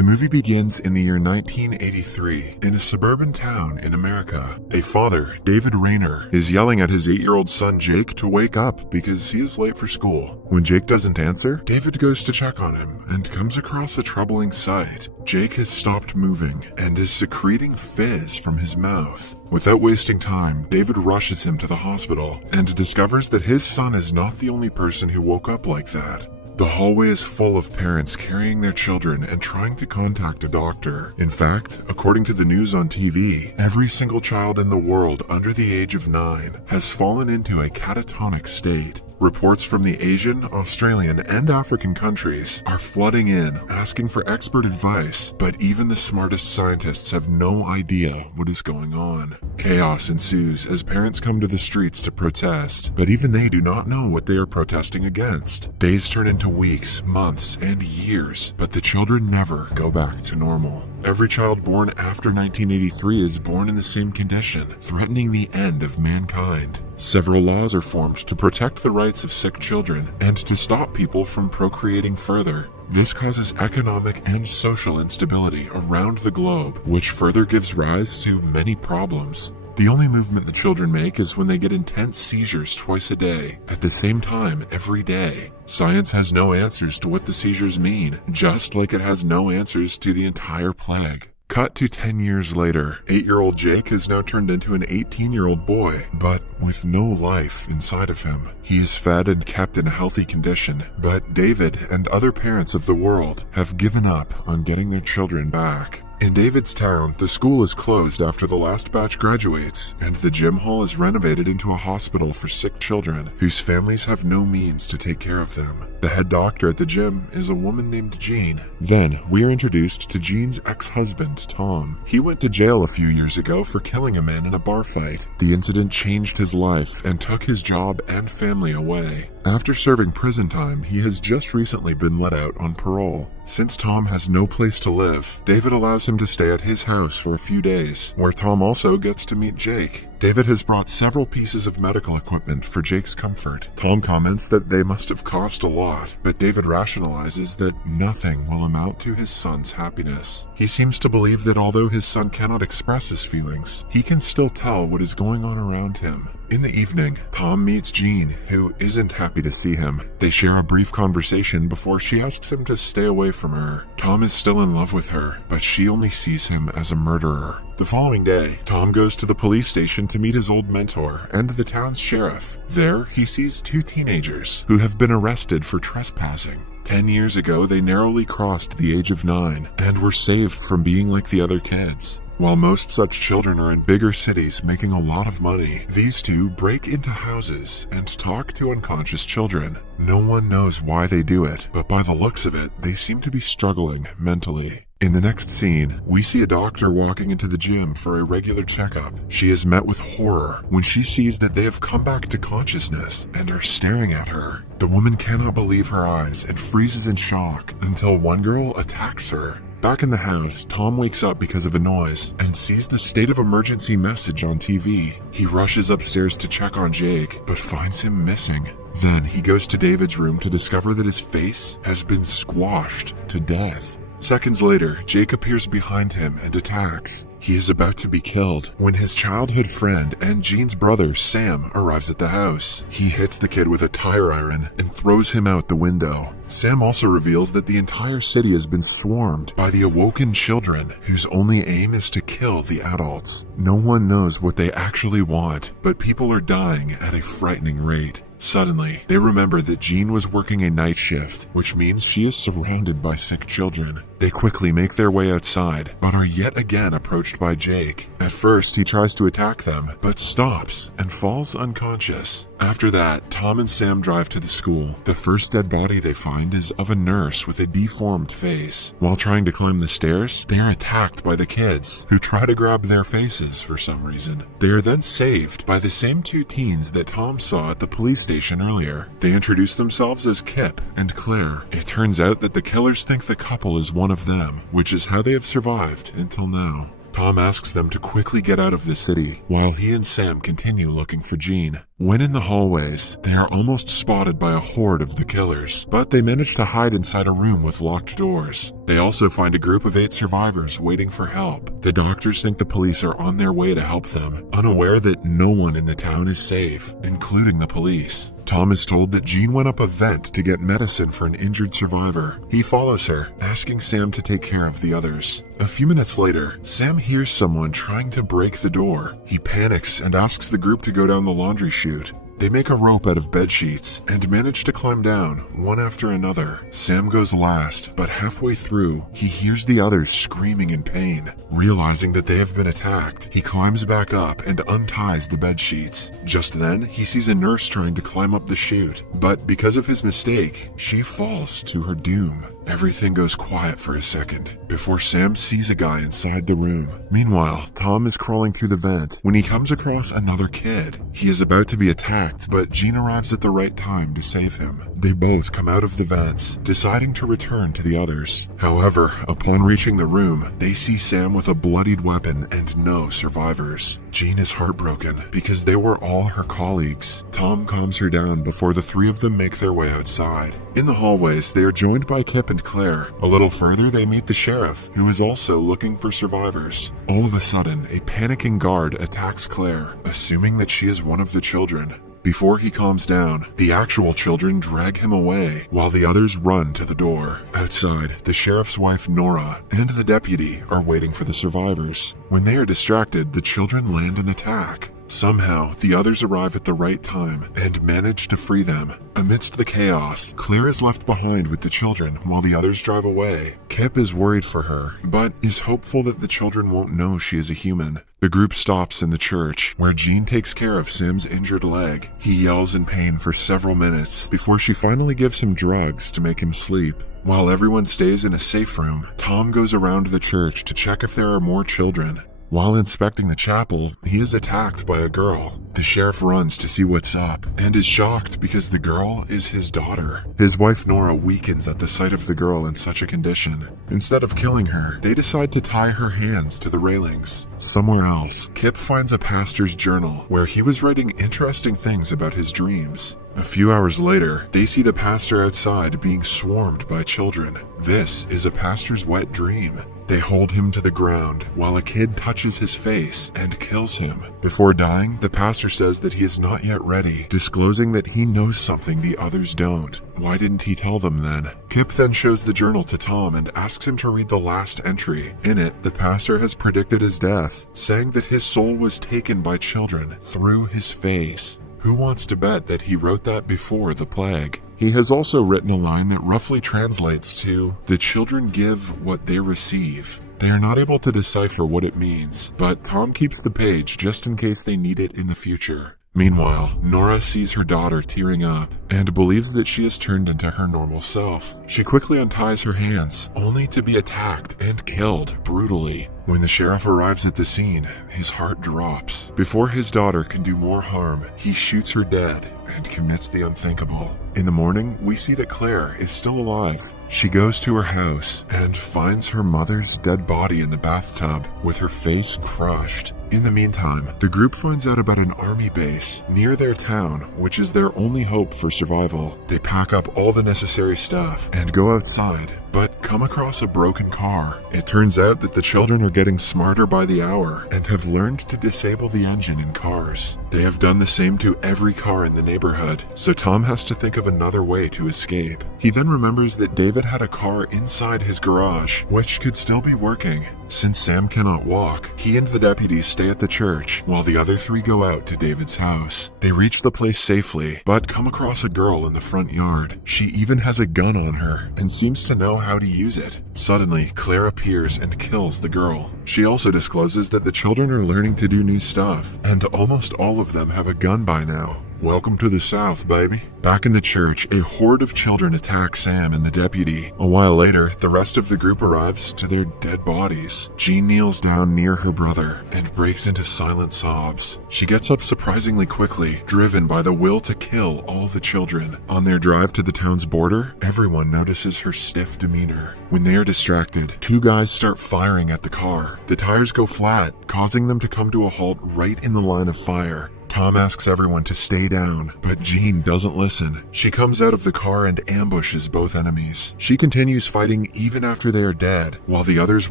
The movie begins in the year 1983 in a suburban town in America. A father, David Rayner, is yelling at his 8-year-old son Jake to wake up because he is late for school. When Jake doesn't answer, David goes to check on him and comes across a troubling sight. Jake has stopped moving and is secreting fizz from his mouth. Without wasting time, David rushes him to the hospital and discovers that his son is not the only person who woke up like that. The hallway is full of parents carrying their children and trying to contact a doctor. In fact, according to the news on TV, every single child in the world under the age of 9 has fallen into a catatonic state. Reports from the Asian, Australian, and African countries are flooding in, asking for expert advice, but even the smartest scientists have no idea what is going on. Chaos ensues as parents come to the streets to protest, but even they do not know what they are protesting against. Days turn into weeks, months, and years, but the children never go back to normal. Every child born after 1983 is born in the same condition, threatening the end of mankind. Several laws are formed to protect the rights of sick children and to stop people from procreating further. This causes economic and social instability around the globe, which further gives rise to many problems. The only movement the children make is when they get intense seizures twice a day, at the same time every day. Science has no answers to what the seizures mean, just like it has no answers to the entire plague. Cut to 10 years later, 8-year-old Jake has now turned into an 18-year-old boy, but with no life inside of him. He is fed and kept in a healthy condition, but David and other parents of the world have given up on getting their children back. In David's town, the school is closed after the last batch graduates, and the gym hall is renovated into a hospital for sick children whose families have no means to take care of them. The head doctor at the gym is a woman named Jean. Then, we are introduced to Jean's ex-husband, Tom. He went to jail a few years ago for killing a man in a bar fight. The incident changed his life and took his job and family away. After serving prison time, he has just recently been let out on parole. Since Tom has no place to live, David allows him to stay at his house for a few days, where Tom also gets to meet Jake. David has brought several pieces of medical equipment for Jake's comfort. Tom comments that they must have cost a lot, but David rationalizes that nothing will amount to his son's happiness. He seems to believe that although his son cannot express his feelings, he can still tell what is going on around him. In the evening, Tom meets Jean, who isn't happy to see him. They share a brief conversation before she asks him to stay away from her. Tom is still in love with her, but she only sees him as a murderer. The following day, Tom goes to the police station to meet his old mentor and the town's sheriff. There, he sees 2 teenagers who have been arrested for trespassing. 10 years ago, they narrowly crossed the age of 9 and were saved from being like the other kids. While most such children are in bigger cities making a lot of money, these 2 break into houses and talk to unconscious children. No one knows why they do it, but by the looks of it, they seem to be struggling mentally. In the next scene, we see a doctor walking into the gym for a regular checkup. She is met with horror when she sees that they have come back to consciousness and are staring at her. The woman cannot believe her eyes and freezes in shock until one girl attacks her. Back in the house, Tom wakes up because of a noise and sees the state of emergency message on TV. He rushes upstairs to check on Jake, but finds him missing. Then he goes to David's room to discover that his face has been squashed to death. Seconds later, Jake appears behind him and attacks. He is about to be killed when his childhood friend and Jean's brother, Sam, arrives at the house. He hits the kid with a tire iron and throws him out the window. Sam also reveals that the entire city has been swarmed by the awoken children whose only aim is to kill the adults. No one knows what they actually want, but people are dying at a frightening rate. Suddenly, they remember that Jean was working a night shift, which means she is surrounded by sick children. They quickly make their way outside, but are yet again approached by Jake. At first, he tries to attack them, but stops and falls unconscious. After that, Tom and Sam drive to the school. The first dead body they find is of a nurse with a deformed face. While trying to climb the stairs, they are attacked by the kids, who try to grab their faces for some reason. They are then saved by the same 2 teens that Tom saw at the police station earlier. They introduce themselves as Kip and Claire. It turns out that the killers think the couple is one of them, which is how they have survived until now. Tom asks them to quickly get out of the city, while he and Sam continue looking for Jean. When in the hallways, they are almost spotted by a horde of the killers, but they manage to hide inside a room with locked doors. They also find a group of 8 survivors waiting for help. The doctors think the police are on their way to help them, unaware that no one in the town is safe, including the police. Tom is told that Jean went up a vent to get medicine for an injured survivor. He follows her, asking Sam to take care of the others. A few minutes later, Sam hears someone trying to break the door. He panics and asks the group to go down the laundry chute. They make a rope out of bed sheets and manage to climb down, one after another. Sam goes last, but halfway through, he hears the others screaming in pain. Realizing that they have been attacked, he climbs back up and unties the bed sheets. Just then, he sees a nurse trying to climb up the chute, but because of his mistake, she falls to her doom. Everything goes quiet for a second, before Sam sees a guy inside the room. Meanwhile, Tom is crawling through the vent when he comes across another kid. He is about to be attacked, but Jean arrives at the right time to save him. They both come out of the vents, deciding to return to the others. However, upon reaching the room, they see Sam with a bloodied weapon and no survivors. Jean is heartbroken because they were all her colleagues. Tom calms her down before the 3 of them make their way outside. In the hallways, they are joined by Kip and Claire. A little further, they meet the sheriff, who is also looking for survivors. All of a sudden, a panicking guard attacks Claire, assuming that she is one of the children. Before he calms down, the actual children drag him away, while the others run to the door. Outside, the sheriff's wife Nora and the deputy are waiting for the survivors. When they are distracted, the children land an attack. Somehow, the others arrive at the right time and manage to free them. Amidst the chaos, Claire is left behind with the children while the others drive away. Kip is worried for her, but is hopeful that the children won't know she is a human. The group stops in the church, where Jean takes care of Sam's injured leg. He yells in pain for several minutes before she finally gives him drugs to make him sleep. While everyone stays in a safe room, Tom goes around the church to check if there are more children. While inspecting the chapel, he is attacked by a girl. The sheriff runs to see what's up and is shocked because the girl is his daughter. His wife Nora weakens at the sight of the girl in such a condition. Instead of killing her, they decide to tie her hands to the railings. Somewhere else, Kip finds a pastor's journal where he was writing interesting things about his dreams. A few hours later, they see the pastor outside being swarmed by children. This is a pastor's wet dream. They hold him to the ground while a kid touches his face and kills him. Before dying, the pastor says that he is not yet ready, disclosing that he knows something the others don't. Why didn't he tell them then? Kip then shows the journal to Tom and asks him to read the last entry. In it, the pastor has predicted his death, saying that his soul was taken by children through his face. Who wants to bet that he wrote that before the plague? He has also written a line that roughly translates to, "The children give what they receive." They are not able to decipher what it means, but Tom keeps the page just in case they need it in the future. Meanwhile, Nora sees her daughter tearing up and believes that she has turned into her normal self. She quickly unties her hands, only to be attacked and killed brutally. When the sheriff arrives at the scene, his heart drops. Before his daughter can do more harm, he shoots her dead and commits the unthinkable. In the morning, we see that Claire is still alive. She goes to her house and finds her mother's dead body in the bathtub with her face crushed. In the meantime, the group finds out about an army base near their town, which is their only hope for survival. They pack up all the necessary stuff and go outside, but come across a broken car. It turns out that the children are getting smarter by the hour and have learned to disable the engine in cars. They have done the same to every car in the neighborhood, so Tom has to think of another way to escape. He then remembers that David had a car inside his garage, which could still be working. Since Sam cannot walk, he and the deputies stay at the church, while the other 3 go out to David's house. They reach the place safely, but come across a girl in the front yard. She even has a gun on her, and seems to know how to use it. Suddenly, Claire appears and kills the girl. She also discloses that the children are learning to do new stuff, and almost all of them have a gun by now. Welcome to the South, baby. Back in the church, a horde of children attack Sam and the deputy. A while later, the rest of the group arrives to their dead bodies. Jean kneels down near her brother and breaks into silent sobs. She gets up surprisingly quickly, driven by the will to kill all the children. On their drive to the town's border, everyone notices her stiff demeanor. When they are distracted, two guys start firing at the car. The tires go flat, causing them to come to a halt right in the line of fire. Tom asks everyone to stay down, but Jean doesn't listen. She comes out of the car and ambushes both enemies. She continues fighting even after they are dead, while the others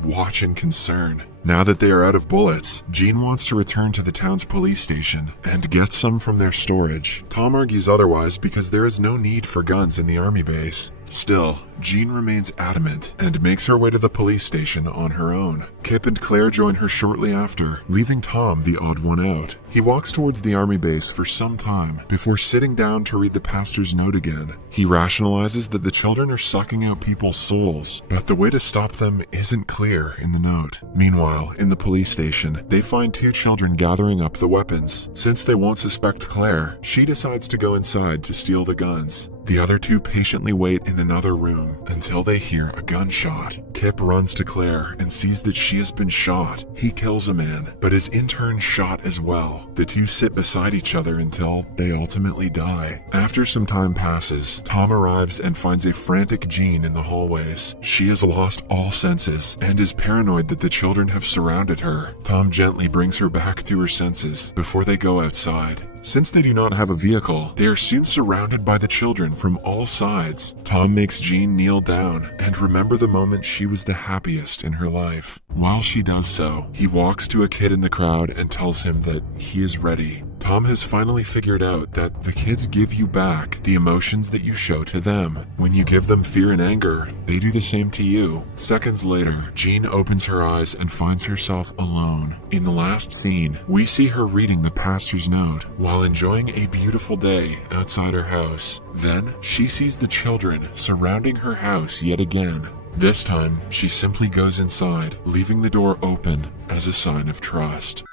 watch in concern. Now that they are out of bullets, Jean wants to return to the town's police station and get some from their storage. Tom argues otherwise because there is no need for guns in the army base. Still, Jean remains adamant and makes her way to the police station on her own. Kip and Claire join her shortly after, leaving Tom the odd one out. He walks towards the army base for some time before sitting down to read the pastor's note again. He rationalizes that the children are sucking out people's souls, but the way to stop them isn't clear in the note. Meanwhile, in the police station, they find two children gathering up the weapons. Since they won't suspect Claire, she decides to go inside to steal the guns. The other two patiently wait in another room until they hear a gunshot. Kip runs to Claire and sees that she has been shot. He kills a man, but is in turn shot as well. The two sit beside each other until they ultimately die. After some time passes, Tom arrives and finds a frantic Jean in the hallways. She has lost all senses and is paranoid that the children have surrounded her. Tom gently brings her back to her senses before they go outside. Since they do not have a vehicle, they are soon surrounded by the children from all sides. Tom makes Jean kneel down and remember the moment she was the happiest in her life. While she does so, he walks to a kid in the crowd and tells him that he is ready. Tom has finally figured out that the kids give you back the emotions that you show to them. When you give them fear and anger, they do the same to you. Seconds later, Jean opens her eyes and finds herself alone. In the last scene, we see her reading the pastor's note while enjoying a beautiful day outside her house. Then, she sees the children surrounding her house yet again. This time, she simply goes inside, leaving the door open as a sign of trust.